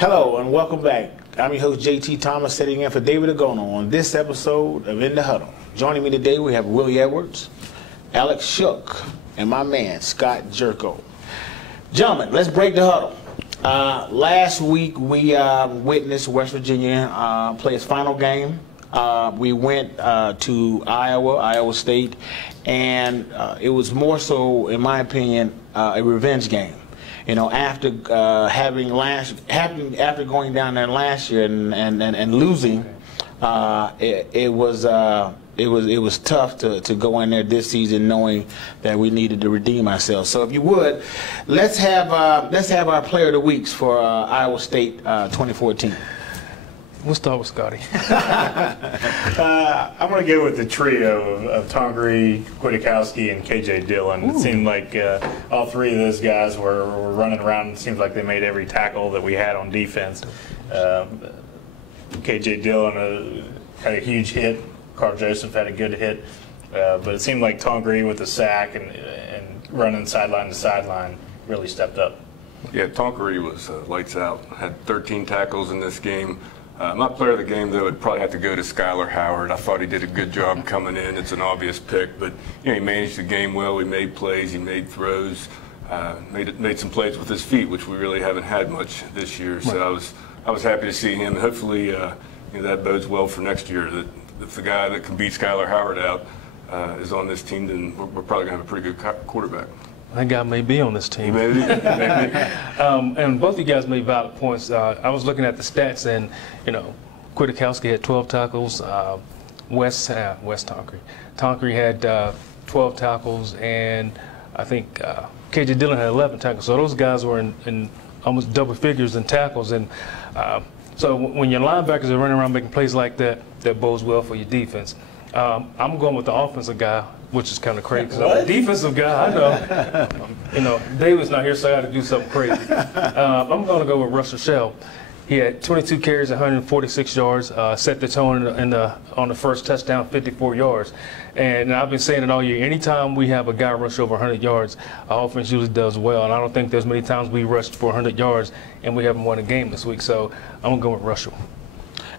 Hello and welcome back. I'm your host JT Thomas, sitting in for David Agono on this episode of In the Huddle. Joining me today we have Willie Edwards, Alex Shook, and my man Scott Gyorko. Gentlemen, let's break the huddle. Last week we witnessed West Virginia play its final game. We went to Iowa State, and it was more so, in my opinion, a revenge game. You know, after after going down there last year and losing, it was tough to go in there this season knowing that we needed to redeem ourselves. So if you would, let's have our player of the weeks for Iowa State 2014. We'll start with Scotty. I'm going to go with the trio of Tongree, Kwiatkowski, and KJ Dillon. It seemed like all three of those guys were running around. It seems like they made every tackle that we had on defense. KJ Dillon had a huge hit. Carl Joseph had a good hit. But it seemed like Tongree with the sack and running sideline to sideline really stepped up. Yeah, Tongree was lights out. Had 13 tackles in this game. My player of the game, though, would probably have to go to Skylar Howard. I thought he did a good job coming in. It's an obvious pick, but you know, he managed the game well. He made plays, he made throws, made some plays with his feet, which we really haven't had much this year. So I was happy to see him. Hopefully, you know, that bodes well for next year. That if the guy that can beat Skylar Howard out is on this team, then we're probably going to have a pretty good quarterback. That guy may be on this team. Maybe. And both of you guys made valid points. I was looking at the stats, and you know, Kwiatkowski had 12 tackles. Tongree had 12 tackles, and I think KJ Dillon had 11 tackles. So those guys were in almost double figures in tackles. And so when your linebackers are running around making plays like that, that bodes well for your defense. I'm going with the offensive guy, which is kind of crazy. So I'm a defensive guy, I know. You know, David's not here, so I got to do something crazy. I'm going to go with Russell Shell. He had 22 carries, 146 yards, set the tone on the first touchdown, 54 yards. And I've been saying it all year. Anytime we have a guy rush over 100 yards, our offense usually does well. And I don't think there's many times we rushed for 100 yards and we haven't won a game this week. So I'm going to go with Russell.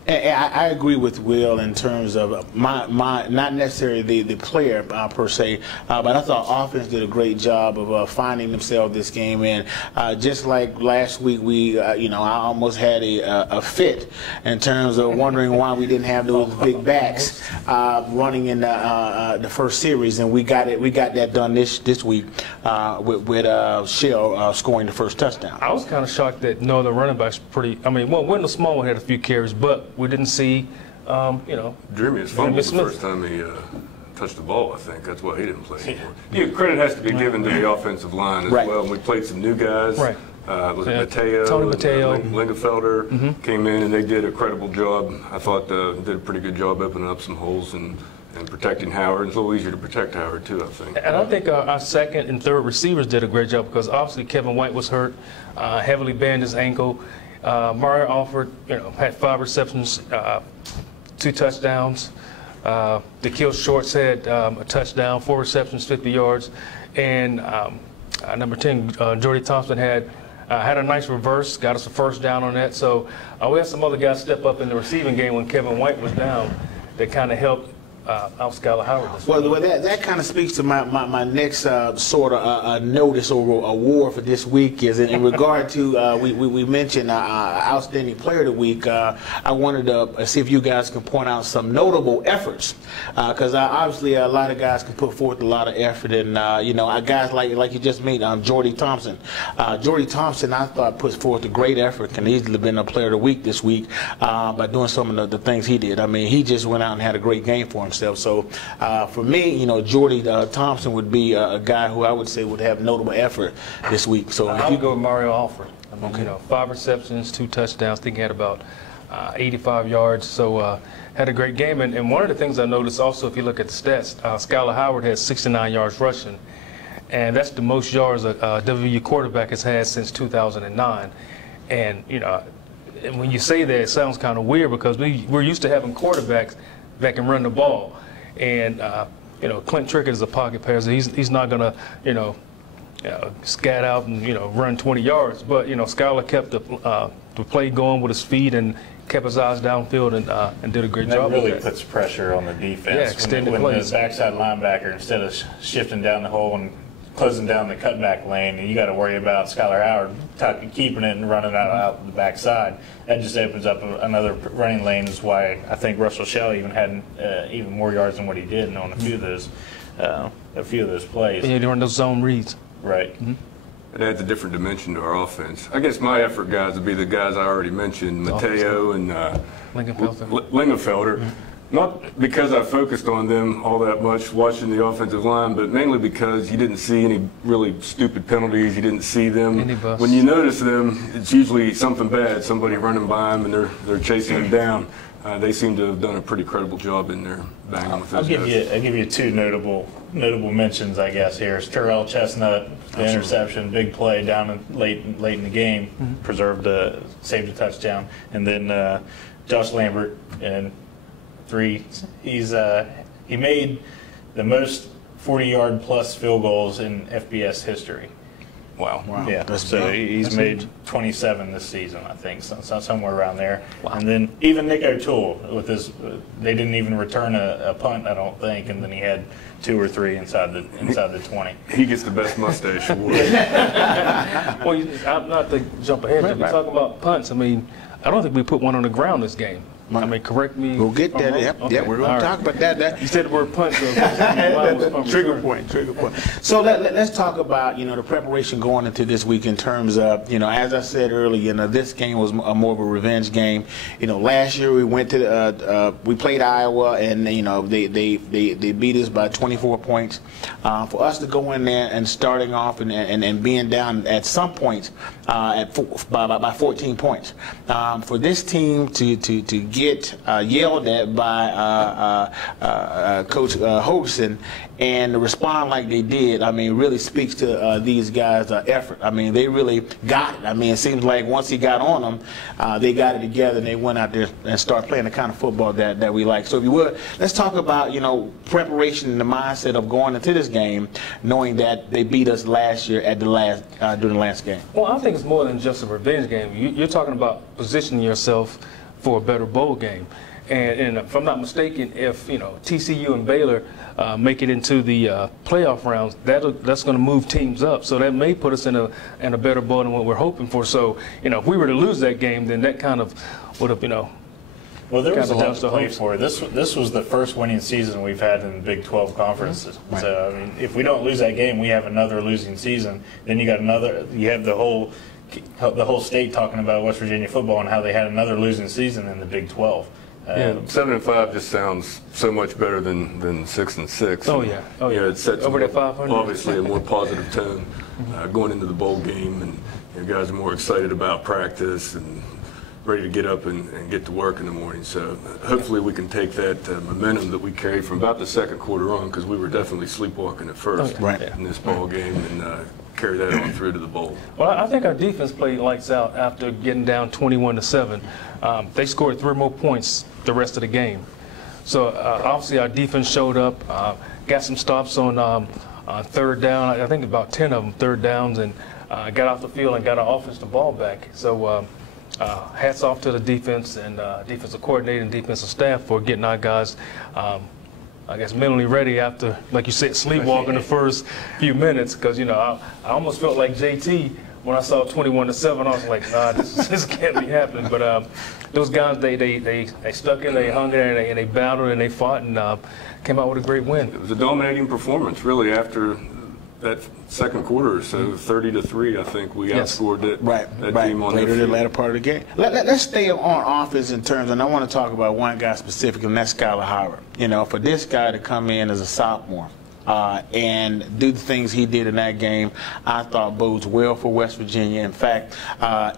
I agree with Will in terms of my not necessarily the player per se, but I thought offense did a great job of finding themselves this game. And just like last week, we you know, I almost had a fit in terms of wondering why we didn't have those big backs running in the first series, and we got that done this week with Shell scoring the first touchdown. I was kind of shocked that no other running backs pretty. I mean, well, Wendell Small had a few carries, but we didn't see, you know. Jeremy has fumbled the first time he touched the ball, I think. That's why he didn't play anymore. Yeah, credit has to be given to the offensive line as well. And we played some new guys. Right. Was it Mateo? Tony Mateo. Lingenfelder came in, and they did a credible job. I thought did a pretty good job opening up some holes and protecting Howard. It's a little easier to protect Howard, too, I think. And I think our second and third receivers did a great job because obviously Kevin White was hurt, heavily banged his ankle. Mario Alford, you know, had 5 receptions, 2 touchdowns. Da'Keil Shorts had a touchdown, 4 receptions, 50 yards. And number 10, Jordy Thompson had a nice reverse, got us a first down on that. So we had some other guys step up in the receiving game when Kevin White was down that kind of helped out Skylar Howard. Well, that kind of speaks to my next sort of notice or award for this week is in regard to we mentioned outstanding player of the week. I wanted to see if you guys can point out some notable efforts because obviously a lot of guys can put forth a lot of effort, and you know, guys like you just made Jordy Thompson. Jordy Thompson, I thought, put forth a great effort. Can easily have been a player of the week this week by doing some of the things he did. I mean, he just went out and had a great game for himself. So for me, you know, Jordy Thompson would be a guy who I would say would have notable effort this week. So I would go with Mario Alford. I mean, you know, 5 receptions, 2 touchdowns. I think he had about 85 yards. So had a great game. And one of the things I noticed also, if you look at the stats, Skylar Howard had 69 yards rushing, and that's the most yards a WVU quarterback has had since 2009. And you know, and when you say that, it sounds kind of weird because we're used to having quarterbacks that can run the ball. And you know, Clint Trickett is a pocket passer. He's not gonna, you know, scat out and run 20 yards. But Skylar kept the play going with his feet and kept his eyes downfield and did a great job. That really puts pressure on the defense. Yeah, extended when plays. the backside linebacker, instead of shifting down the hole and closing down the cutback lane, and you got to worry about Skylar Howard keeping it and running out the backside. That just opens up another running lane. Is why I think Russell Shell even had even more yards than what he did on a few of those plays. Yeah, during those zone reads. Right. Mm-hmm. It adds a different dimension to our offense. I guess my effort guys would be the guys I already mentioned, Mateo and Lingenfelder. Mm-hmm. Not because I focused on them all that much watching the offensive line, but mainly because you didn't see any really stupid penalties. You didn't see them. When you notice them, it's usually something bad, somebody running by them and they're chasing them down. They seem to have done a pretty credible job in there banging with those guys. I'll give you two notable mentions, I guess. Here is Terrell Chestnut, the interception, big play down late in the game, saved a touchdown, and then Josh Lambert and 3. He made the most 40-yard plus field goals in FBS history. Wow. Yeah. He's made 27 this season, I think, so somewhere around there. Wow. And then even Nick O'Toole with his, they didn't even return a punt, I don't think, and then he had 2 or 3 inside the 20. He gets the best mustache award. Well, I'm not to jump ahead, but we talk about punts. I mean, I don't think we put one on the ground this game. I mean, correct me. We'll get that. Yep, okay. Yeah, we're going to talk about that. You said the word punt. So Trigger point. So let's talk about the preparation going into this week in terms of as I said earlier, this game was more of a revenge game. Last year we went to we played Iowa and they beat us by 24 points. For us to go in there and starting off and being down at some points by 14 points, for this team to get yelled at by Coach Hogan and to respond like they did, I mean, really speaks to these guys' effort. I mean, they really got it. I mean, it seems like once he got on them, they got it together and they went out there and started playing the kind of football that we like. So if you would, let's talk about, preparation and the mindset of going into this game, knowing that they beat us last year at during the last game. Well, I think it's more than just a revenge game. You're talking about positioning yourself for a better bowl game. And if I'm not mistaken, if TCU and Baylor make it into the playoff rounds, that's going to move teams up. So that may put us in a better bowl than what we're hoping for. So if we were to lose that game, then that kind of would have Well, there was a lot to play for. This was the first winning season we've had in the Big 12 conferences. Right. So I mean, if we don't lose that game, we have another losing season. Then you have the whole state talking about West Virginia football and how they had another losing season in the Big 12. 7-5 just sounds so much better than 6-6. Oh yeah, it sets over that 500. Obviously a more positive tone going into the bowl game, and guys are more excited about practice and ready to get up and get to work in the morning. So hopefully we can take that momentum that we carried from about the second quarter on, because we were definitely sleepwalking at first in this ball game, and carry that on through to the bowl. Well, I think our defense played lights out after getting down 21-7. They scored 3 more points the rest of the game. So obviously our defense showed up, got some stops on third down. I think about 10 of them third downs, and got off the field and got our offense the ball back. So hats off to the defense and defensive coordinator and defensive staff for getting our guys I guess mentally ready after, like you said, sleepwalking the first few minutes, because I almost felt like JT when I saw 21-7. I was like, nah, this can't be happening. But those guys, they stuck in, they hung there, and they battled and they fought and came out with a great win. It was a dominating performance, really, after that second quarter. So 30-3, I think we outscored that team on later the latter part of the game. Let's stay on offense in terms, and I want to talk about one guy specifically, and that's Skylar Howard. For this guy to come in as a sophomore and do the things he did in that game, I thought bodes well for West Virginia. In fact,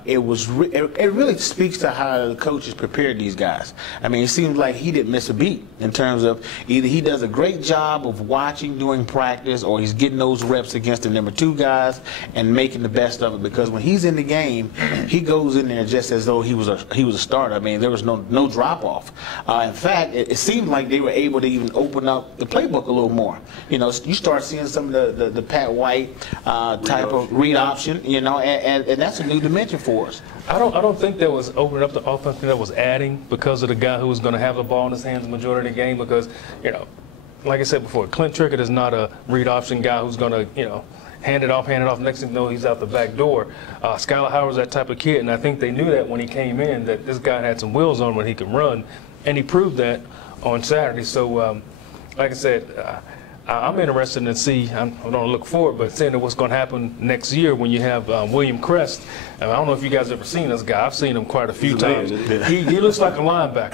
it really speaks to how the coaches prepared these guys. I mean, it seems like he didn't miss a beat in terms of either he does a great job of watching during practice, or he's getting those reps against the number 2 guys and making the best of it. Because when he's in the game, he goes in there just as though he was a starter. I mean, there was no drop off. In fact, it seemed like they were able to even open up the playbook a little more. you know, you start seeing some of the Pat White type of read option, you know, and that's a new dimension for us. I don't think that was opening up the offense. That was adding because of the guy who was going to have the ball in his hands the majority of the game. Because, you know, like I said before, Clint Trickett is not a read option guy who's going to, you know, hand it off. Next thing you know, he's out the back door. Skylar Howard's that type of kid, and I think they knew that when he came in, that this guy had some wheels on when he could run, and he proved that on Saturday. So, like I said, I'm interested in see. I don't look forward, but seeing what's going to happen next year when you have William Crest. I don't know if you guys ever seen this guy. I've seen him quite a few times. He looks like a linebacker,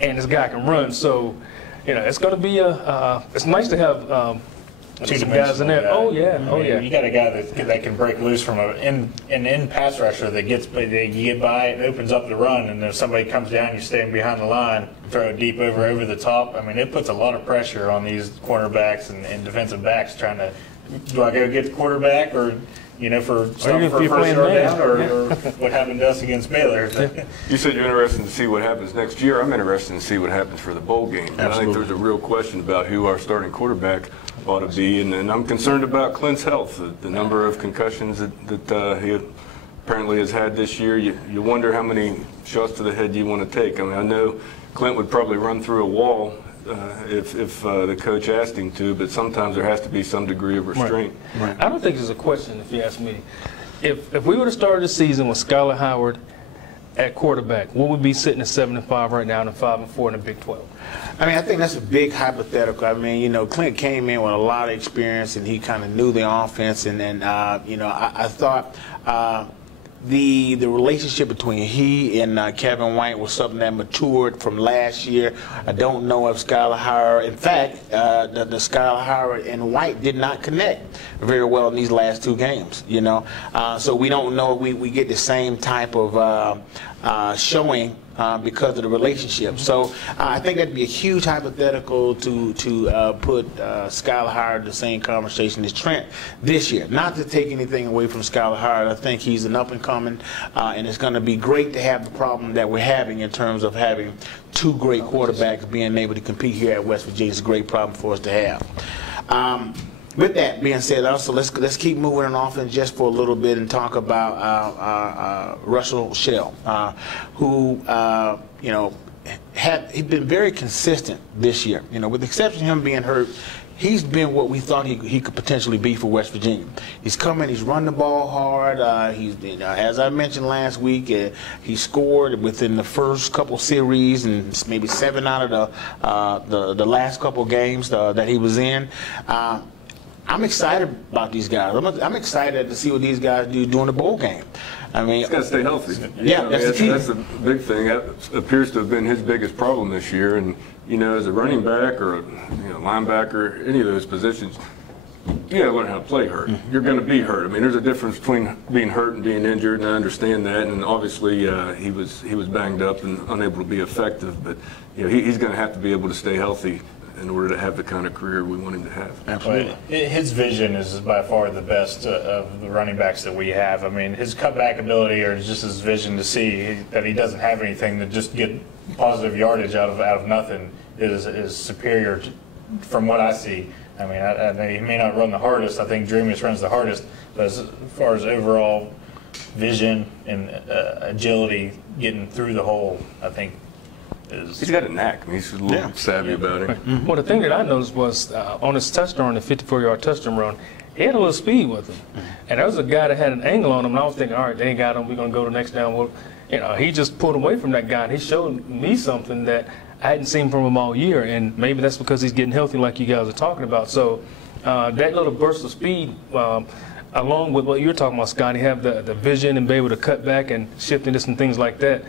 and this guy can run. So, you know, it's going to be it's nice to have some guys in there. Guy. Oh yeah, I mean, you got a guy that can break loose from an in pass rusher that you get by, it opens up the run, and if somebody comes down, you stand behind the line, throw it deep over the top. I mean, it puts a lot of pressure on these cornerbacks and defensive backs trying to, do I go get the quarterback or, you know, for first yard down, or what happened to us against Baylor. You said you're interested to see what happens next year. I'm interested to see what happens for the bowl game. And I think there's a real question about who our starting quarterback ought to be, and I'm concerned about Clint's health, the number of concussions that he apparently has had this year. You wonder how many shots to the head you want to take. I mean, I know Clint would probably run through a wall if the coach asked him to, but sometimes there has to be some degree of restraint. Right. I don't think there's a question, if you ask me. If we would have started the season with Skylar Howard at quarterback, what would be sitting at 7-5 right now and 5-4 in the Big 12? I mean, I think that's a big hypothetical. I mean, you know, Clint came in with a lot of experience, and he kind of knew the offense. And you know, I thought the relationship between he and Kevin White was something that matured from last year. I don't know if Skylar Howard, in fact, the Skylar Howard and White did not connect very well in these last two games, you know. So we don't know if we get the same type of showing because of the relationship. So I think that'd be a huge hypothetical to put Skylar Howard in the same conversation as Trent this year. Not to take anything away from Skylar Howard. I think he's an up-and-coming, and it's going to be great to have the problem that we're having in terms of having two great quarterbacks being able to compete here at West Virginia. It's a great problem for us to have. With that being said, also let's keep moving on offense just for a little bit and talk about Russell Shell, who you know he's been very consistent this year. You know, with the exception of him being hurt, he's been what we thought he could potentially be for West Virginia. He's come in, he's run the ball hard. He's been, as I mentioned last week, he scored within the first couple series and maybe 7 out of the last couple games that he was in. I'm excited about these guys. I'm excited to see what these guys do during the bowl game. I mean, he's got to stay healthy. Yeah, that's the key. That's a big thing. That appears to have been his biggest problem this year. And you know, as a running back or linebacker, any of those positions, you got to learn how to play hurt. You're going to be hurt. I mean, there's a difference between being hurt and being injured, and I understand that. And obviously, he was banged up and unable to be effective. But you know, he's going to have to be able to stay healthy in order to have the kind of career we want him to have. Absolutely. His vision is by far the best of the running backs that we have. I mean, his cutback ability or just his vision to see that he doesn't have anything to just get positive yardage out of nothing is superior from what I see. I mean, I think he may not run the hardest. I think Dreamius runs the hardest. But as far as overall vision and agility getting through the hole, I think he's got a knack. I mean, he's a little savvy about it. Well, the thing that I noticed was on his touchdown, the 54-yard touchdown run, he had a little speed with him. And there was a guy that had an angle on him, and I was thinking, all right, they ain't got him. We're going to go to the next down. Well, you know, he just pulled away from that guy, and he showed me something that I hadn't seen from him all year. And maybe that's because he's getting healthy like you guys are talking about. So that little burst of speed, along with what you're talking about, Scott, he have the vision and be able to cut back and shift into some things like that.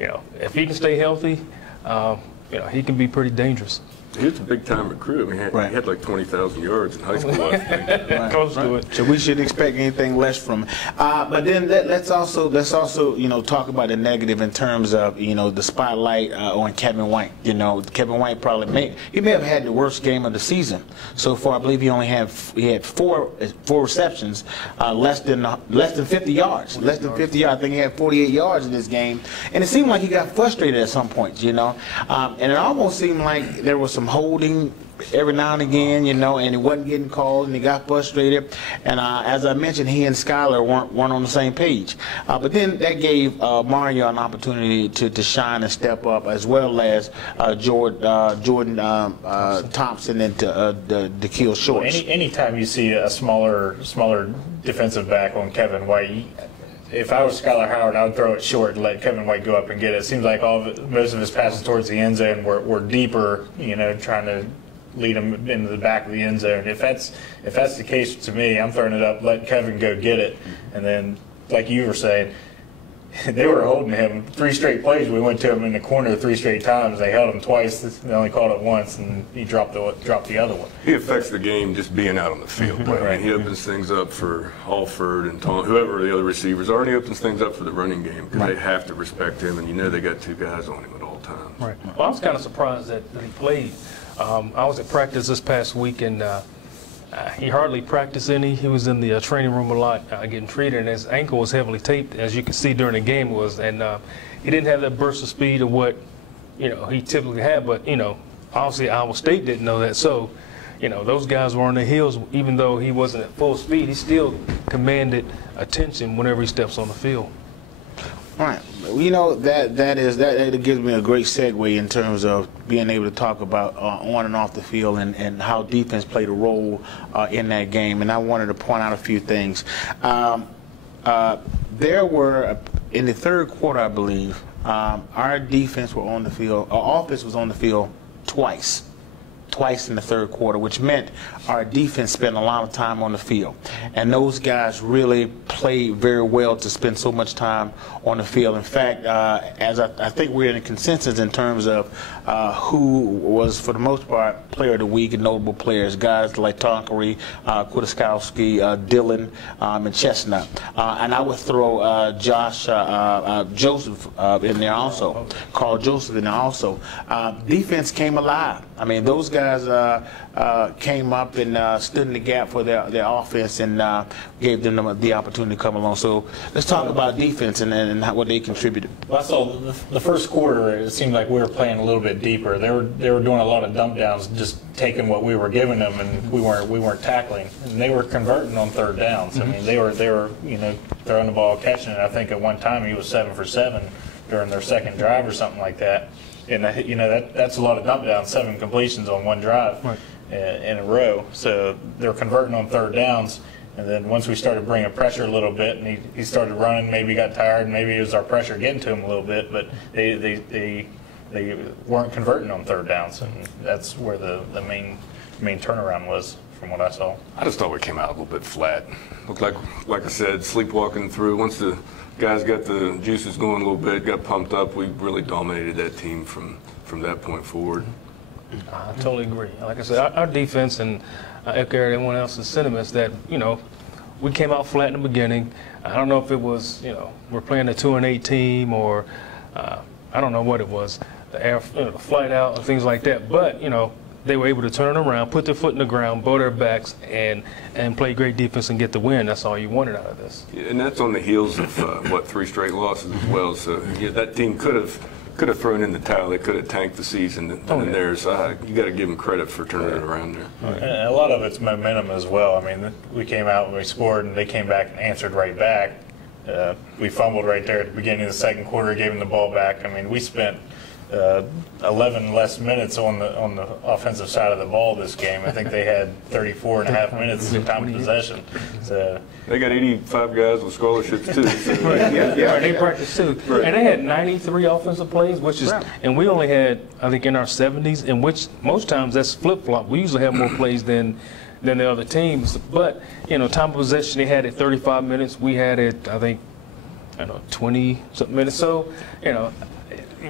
You know, if he can stay healthy, you know, he can be pretty dangerous. He was a big-time recruit. I mean, he had like 20,000 yards in high school, I think. Close to it. So we shouldn't expect anything less from him. But then let's also you know, talk about the negative in terms of, you know, the spotlight on Kevin White. You know, Kevin White may have had the worst game of the season so far. I believe he had four receptions, less than 50 yards. Less than 50 yards. I think he had 48 yards in this game, and it seemed like he got frustrated at some points. You know, and it almost seemed like there was some some holding every now and again, you know, and he wasn't getting called, and he got frustrated. And as I mentioned, he and Skylar weren't on the same page. But then that gave Mario an opportunity to shine and step up, as well as Jordan Thompson and to kill shorts. Anytime you see a smaller defensive back on Kevin White, if I was Skylar Howard, I would throw it short and let Kevin White go up and get it. It seems like most of his passes towards the end zone were deeper, you know, trying to lead him into the back of the end zone. If that's the case, to me, I'm throwing it up, let Kevin go get it, and then, like you were saying, they were holding him 3 straight plays. We went to him in the corner 3 straight times. They held him twice. They only called it once, and he dropped the other one. He affects the game just being out on the field. Right. I mean, he opens things up for Alford and whoever the other receivers are, and he opens things up for the running game because they have to respect him, and you know they got 2 guys on him at all times. Right. Well, I was kind of surprised that he played. I was at practice this past week, and he hardly practiced any. He was in the training room a lot, getting treated, and his ankle was heavily taped, as you can see during the game. He didn't have that burst of speed of what he typically had. But obviously Iowa State didn't know that, so those guys were on their heels. Even though he wasn't at full speed, he still commanded attention whenever he steps on the field. All right, that gives me a great segue in terms of being able to talk about on and off the field and how defense played a role in that game. And I wanted to point out a few things. There were in the third quarter, I believe, our defense were on the field. Our offense was on the field twice in the third quarter, which meant our defense spent a lot of time on the field. And those guys really played very well to spend so much time on the field. In fact, as I think we're in a consensus in terms of who was, for the most part, player of the week and notable players, guys like Tonkery, Kwiatkowski, Dillon, and Chestnut. And I would throw Joseph in there also, Carl Joseph in there also. Defense came alive. I mean, those guys came up and stood in the gap for their offense and gave them the opportunity to come along. So let's talk about defense and what they contributed. Well, I saw the first quarter. It seemed like we were playing a little bit deeper. They were doing a lot of dump downs, just taking what we were giving them, and we weren't tackling. And they were converting on third downs. I mean, they were throwing the ball, catching it. I think at one time he was 7 for 7 during their second drive or something like that. And that's a lot of dump downs, 7 completions on one drive in a row. So they're converting on third downs. And then once we started bringing pressure a little bit, and he started running, maybe he got tired, and maybe it was our pressure getting to him a little bit. But they weren't converting on third downs, and that's where the main turnaround was, from what I saw. I just thought we came out a little bit flat. Looked like I said, sleepwalking through. Once the guys got the juices going a little bit, got pumped up, we really dominated that team from that point forward. I totally agree. Like I said, our defense, and I echo everyone else's sentiments that, we came out flat in the beginning. I don't know if it was, we're playing a 2-8 team, or I don't know what it was, the flight out and things like that. But, they were able to turn around, put their foot in the ground, bow their backs, and play great defense and get the win. That's all you wanted out of this. Yeah, and that's on the heels of 3 straight losses as well. So that team could have thrown in the towel. They could have tanked the season. You got to give them credit for turning it around there. And a lot of it's momentum as well. I mean, we came out and we scored, and they came back and answered right back. We fumbled right there at the beginning of the second quarter, gave them the ball back. I mean, we spent 11 less minutes on the offensive side of the ball this game. I think they had 34 and a half minutes of time of possession. So they got 85 guys with scholarships too. So. They practiced too. Right. And they had 93 offensive plays, which is, and we only had, I think, in our 70s, in which most times that's flip-flop. We usually have more plays than the other teams. But, time of possession, they had it 35 minutes. We had it, I think, 20-something minutes. So,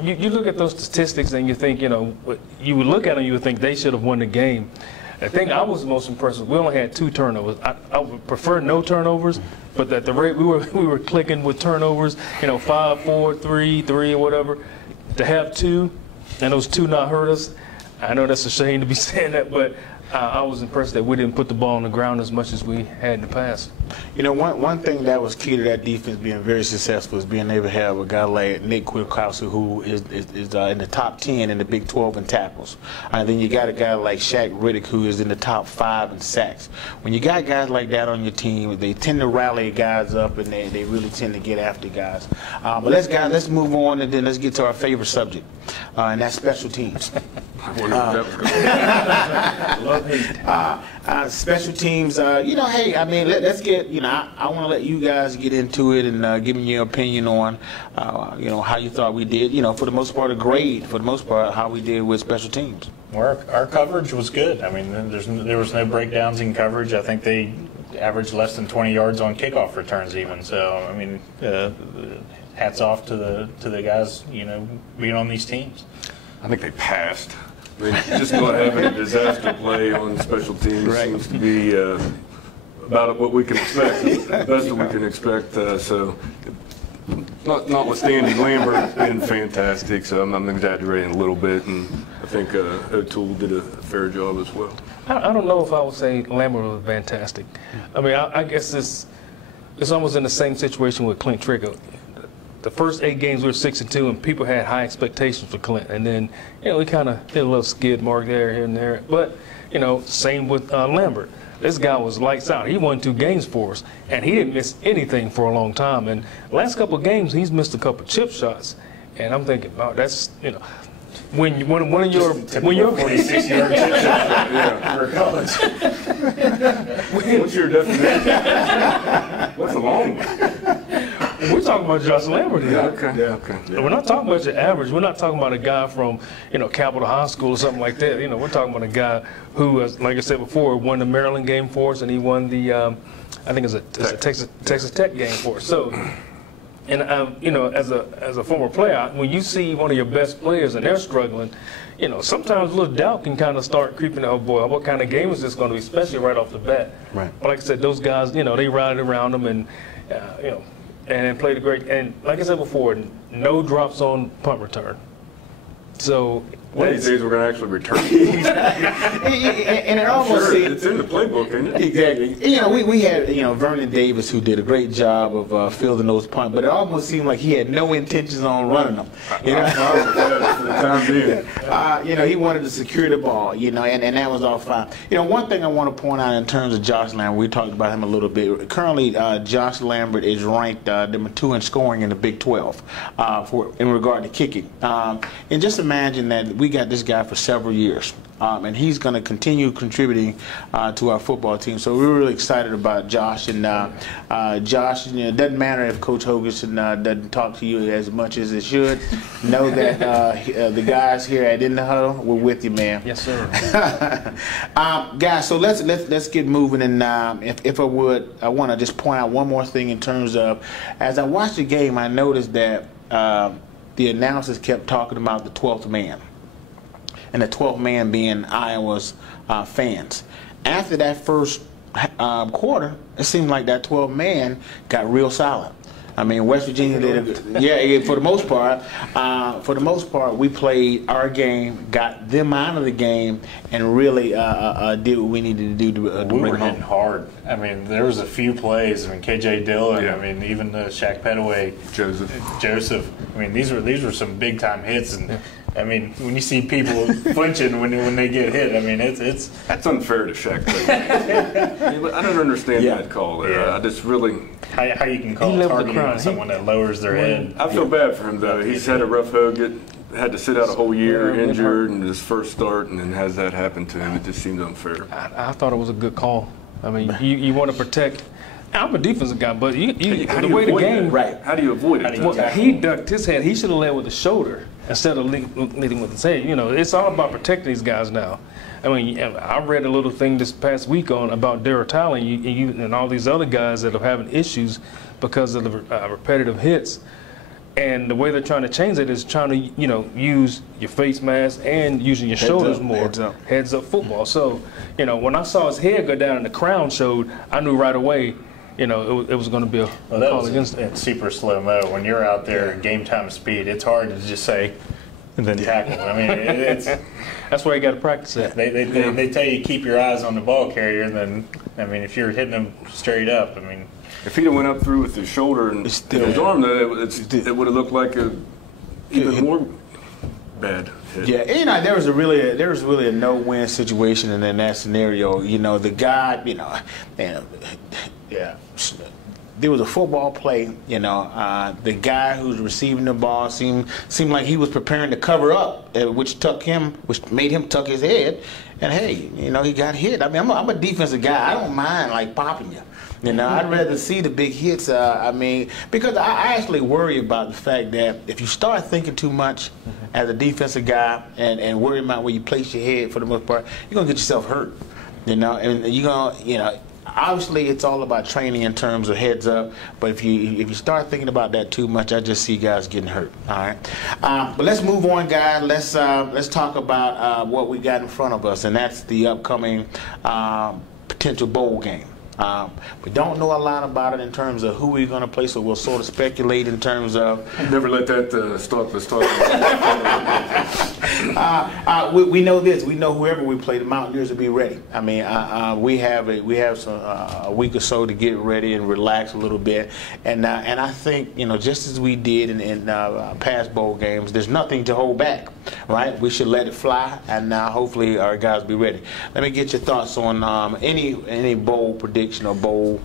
you look at those statistics and you think, you would look at them, you would think they should have won the game. The thing I was most impressed with, we only had 2 turnovers. I would prefer no turnovers, but at the rate we were clicking with turnovers, 5, 4, 3, or whatever, to have 2, and those 2 not hurt us, I know that's a shame to be saying that, but I was impressed that we didn't put the ball on the ground as much as we had in the past. You know, one thing that was key to that defense being very successful is being able to have a guy like Nick Kwiatkowski, who is in the top 10 in the Big 12 in tackles. And then you got a guy like Shaq Riddick, who is in the top 5 in sacks. When you got guys like that on your team, they tend to rally guys up, and they really tend to get after guys. But let's move on, and then let's get to our favorite subject, and that's special teams. Special teams, you know, hey, I mean, let's get, you know, I want to let you guys get into it and give me your opinion on, you know, how you thought we did, you know, for the most part, a grade, for the most part, how we did with special teams. Well, our coverage was good. I mean, there was no breakdowns in coverage. I think they averaged less than 20 yards on kickoff returns even. So, I mean, hats off to the guys, you know, being on these teams. I think they passed. I mean, just not having a disaster play on special teams seems to be about what we can expect, the best that we can expect. So, notwithstanding Lambert being fantastic, so I'm exaggerating a little bit, and I think O'Toole did a fair job as well. I don't know if I would say Lambert was fantastic. I mean, I guess it's almost in the same situation with Clint Trigger. The first 8 games we were 6-2, and people had high expectations for Clint. And then, you know, we kind of hit a little skid mark there, here and there. But, you know, same with Lambert. This guy was lights out. He won 2 games for us, and he didn't miss anything for a long time. And last couple of games, he's missed a couple chip shots. And I'm thinking, oh, that's, you know, when you're 46-yard chip shot for college. What's your definition? What's a long one? We're talking about Josh Lambert here. Okay. We're not talking about your average. We're not talking about a guy from, you know, Capitol High School or something like that. You know, we're talking about a guy who, like I said before, won the Maryland game for us, and he won the, I think it's a Texas Tech game for us. So, and you know, as a former player, when you see one of your best players and they're struggling, you know, sometimes a little doubt can kind of start creeping. Oh boy, what kind of game is this going to be, especially right off the bat? Right. But like I said, those guys, you know, they rallied around them, and you know, and played a great. And like I said before, no drops on punt return. So one of these days we're going to actually return. And it almost seemed, it's in the playbook, isn't it? Exactly. You know, we had, you know, Vernon Davis, who did a great job of fielding those punts, but it almost seemed like he had no intentions on running them. You know, you know, he wanted to secure the ball. You know, and that was all fine. You know, one thing I want to point out in terms of Josh Lambert, we talked about him a little bit. Currently, Josh Lambert is ranked number 2 in scoring in the Big 12 in regard to kicking. And just imagine that we got this guy for several years, and he's going to continue contributing to our football team. So we're really excited about Josh. And Josh, you know, it doesn't matter if Coach Hogerson doesn't talk to you as much as it should. Know that the guys here at In the Huddle, we're with you, man. Yes, sir. Guys, so let's get moving. And if I would, I want to just point out one more thing in terms of, as I watched the game, I noticed that the announcers kept talking about the 12th man, and the 12th man being Iowa's fans. After that first quarter, it seemed like that 12th man got real solid. I mean, West Virginia did, yeah, for the most part. We played our game, got them out of the game, and really did what we needed to do to we bring were home. hitting hard. I mean, there was a few plays. I mean, KJ Dillon. Yeah. I mean, even Shaq Petaway, Joseph. I mean, these were some big time hits. And I mean, when you see people flinching when they get hit, I mean, it's that's unfair to Shaq. I don't understand that call there. Yeah. I just really. How you can call it targeting on someone that lowers their head. I feel bad for him though. He's had a rough go. Had to sit out a whole year injured in his first start, and then has that happen to him. It just seems unfair. I thought it was a good call. I mean, you want to protect. I'm a defensive guy, but the way the game. Right. How do you avoid it? Well, he ducked his head. He should have led with the shoulder instead of leading with his head. You know, it's all about protecting these guys now. I mean, I read a little thing this past week about Darryl Talley and all these other guys that are having issues because of the repetitive hits. And the way they're trying to change it is trying to, you know, use your face mask and using your shoulders more. Heads up football. So, you know, when I saw his head go down and the crown showed, I knew right away, you know, it was going to be a call against it. It's super slow-mo. When you're out there at game time speed, it's hard to just say, and then tackle. I mean, it's that's where you got to practice at. They tell you keep your eyes on the ball carrier, and then I mean, if you're hitting them straight up, I mean, if he'd have went up through with his shoulder and his arm, though, it would have looked like a even more bad hit. Yeah, you know, there was really a no-win situation in that scenario. You know, the guy, you know, and yeah. There was a football play, you know. The guy who's receiving the ball seemed like he was preparing to cover up, which made him tuck his head. And hey, you know, he got hit. I mean, I'm a defensive guy. I don't mind like popping you. You know, I'd rather see the big hits. I mean, because I actually worry about the fact that if you start thinking too much as a defensive guy and worry about where you place your head for the most part, you're gonna get yourself hurt. You know, and you're gonna, you know. Obviously, it's all about training in terms of heads up. But if you start thinking about that too much, I just see guys getting hurt. All right, but let's move on, guys. Let's talk about what we got in front of us, and that's the upcoming potential bowl game. We don't know a lot about it in terms of who we're going to play, so we'll sort of speculate in terms of. Never let that stop us talking. We know this. We know whoever we play, the Mountaineers will be ready. I mean, we have a week or so to get ready and relax a little bit, and I think, you know, just as we did in past bowl games, there's nothing to hold back, right? We should let it fly, and hopefully our guys will be ready. Let me get your thoughts on any bowl prediction or bowl.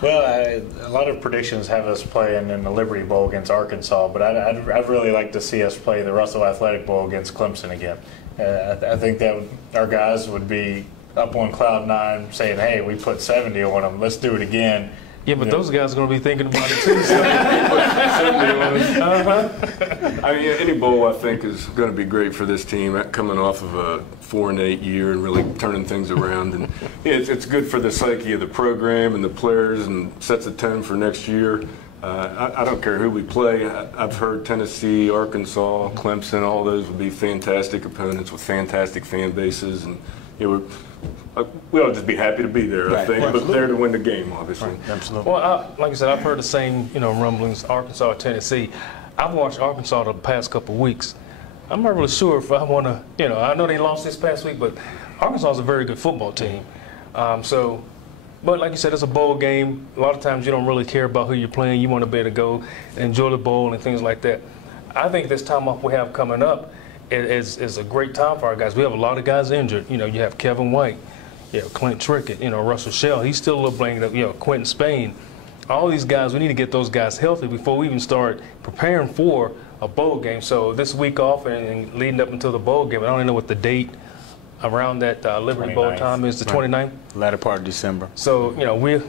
Well, a lot of predictions have us playing in the Liberty Bowl against Arkansas, but I'd really like to see us play the Russell Athletic Bowl against Clemson again. I think that our guys would be up on cloud nine saying, hey, we put 70 on them, let's do it again. Yeah, but those guys are going to be thinking about it too. So. I mean, any bowl I think is going to be great for this team coming off of a 4-8 year and really turning things around. And yeah, it's good for the psyche of the program and the players and sets a tone for next year. I don't care who we play. I've heard Tennessee, Arkansas, Clemson, all those would be fantastic opponents with fantastic fan bases, and we ought to just be happy to be there, right. I think, but there to win the game, obviously. Right. Absolutely. Well, like I said, I've heard the same, you know, rumblings, Arkansas, Tennessee. I've watched Arkansas the past couple of weeks. I'm not really sure if I want to, you know, I know they lost this past week, but Arkansas is a very good football team. But like you said, it's a bowl game. A lot of times you don't really care about who you're playing. You want to be able to go and enjoy the bowl and things like that. I think this time off we have coming up is a great time for our guys. We have a lot of guys injured. You know, you have Kevin White, you know, Clint Trickett, you know, Russell Shell. He's still a little banged up. You know, Quentin Spain. All these guys, we need to get those guys healthy before we even start preparing for a bowl game. So this week off and leading up until the bowl game, I don't even know what the date around that Liberty 29th. Bowl time is, the 29th? Latter part of December. So, you know, we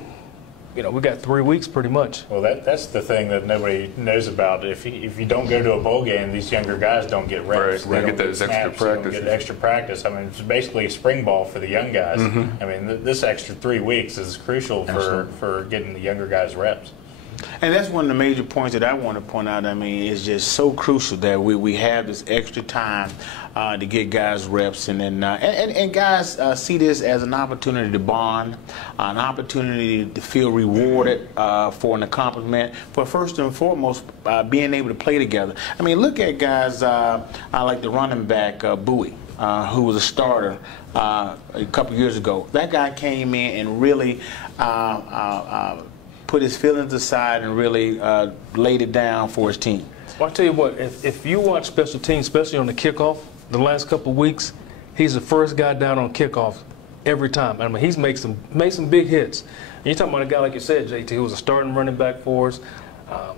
got 3 weeks pretty much. Well, that's the thing that nobody knows about. If you don't go to a bowl game, these younger guys don't get reps. Right. They get those extra practice. Get extra practice. I mean, it's basically spring ball for the young guys. Mm-hmm. I mean, this extra 3 weeks is crucial for getting the younger guys reps. And that's one of the major points that I want to point out. I mean, it's just so crucial that we have this extra time to get guys reps, and then and guys see this as an opportunity to bond, an opportunity to feel rewarded for an accomplishment, for first and foremost being able to play together. I mean, look at guys like the running back Bowie, who was a starter a couple years ago. That guy came in and really put his feelings aside and really laid it down for his team. Well, I'll tell you what, if you watch special teams, especially on the kickoff, the last couple of weeks, he's the first guy down on kickoff every time. I mean, he's made some big hits. And you're talking about a guy, like you said, JT, who was a starting running back for us.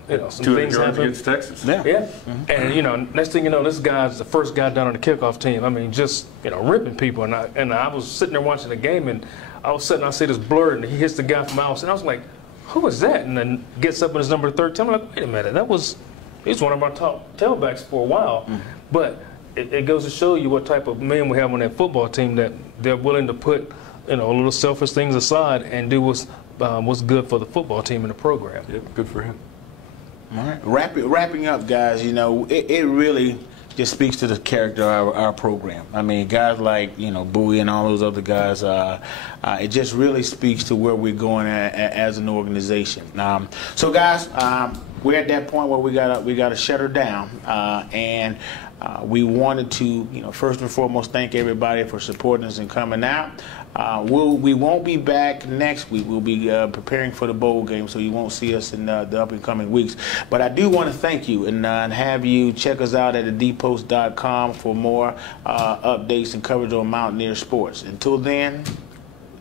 You know, some things happen against Texas. Yeah. Mm-hmm. And, you know, next thing you know, this guy's the first guy down on the kickoff team. I mean, just, you know, ripping people. And I was sitting there watching the game, and I see this blur, and he hits the guy from outside. And I was like, who is that? And then gets up in his number 13. I'm like, wait a minute, he's one of our top tailbacks for a while. Mm-hmm. But it goes to show you what type of men we have on that football team, that they're willing to put, you know, a little selfish things aside and do what's good for the football team and the program. Yep, good for him. All right, wrapping up, guys. You know, it really just speaks to the character of our program. I mean, guys like, you know, Bowie and all those other guys, it just really speaks to where we're going as an organization. So, guys, we're at that point where we gotta shut her down, and We wanted to, first and foremost, thank everybody for supporting us and coming out. We won't be back next week. We'll be preparing for the bowl game, so you won't see us in the up and coming weeks. But I do want to thank you and have you check us out at thedpost.com for more updates and coverage on Mountaineer sports. Until then,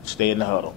stay in the huddle.